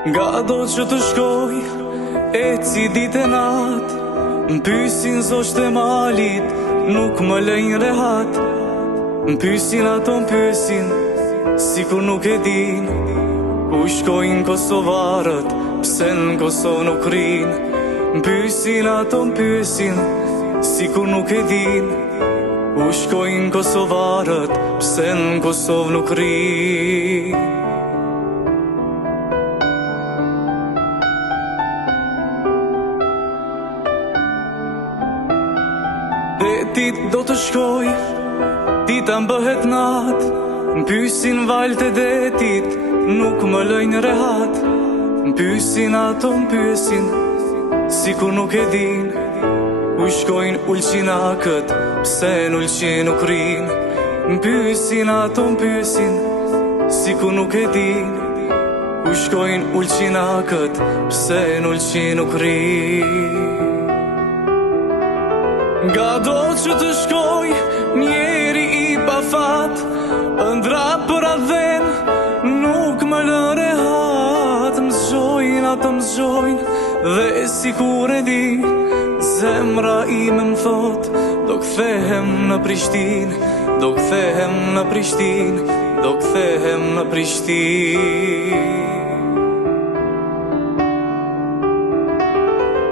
Nga do që të shkoj, eci ditë e natë, m'pysin zoshtë e malit, nuk më lejnë rehat. M'pysin ato m'pysin, si kur nuk e din, ku shkojnë kosovarët, pse në Kosovë nuk rinë. M'pysin ato m'pysin, si kur nuk e din, ku shkojnë kosovarët, pse në Kosovë nuk rinë. Detit do të shkoj, dita m'bëhet natë, m'pysin valët e detit, nuk më lejnë rehat. M'pysin ato m'pysin, si kur nuk e din, ku shkojnë ulqinakët, pse n'ulqin nuk rinë. M'pysin ato m'pysin, si kur nuk e din, ku shkojnë ulqinakët, pse n'ulqin nuk rinë. Nga do që të shkoj, njeri i pa fat, ëndra për adhen, nuk më lë rehat. M'zgjojnë ato m'zgjojnë, dhe si kur e di, zemra ime m'thot, do kthehem në Prishtinë, do kthehem në Prishtinë, do kthehem në Prishtinë.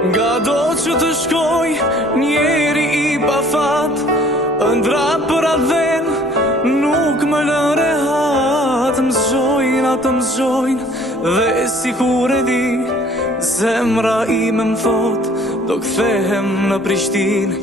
Nga do që të shkoj, njeri i pa fat, ëndra për adhen, nuk më lë rehat. M'zgjojnë ato m'zgjojnë, dhe si kur e di, zemra ime m'thot, do kthehem në Prishtinë,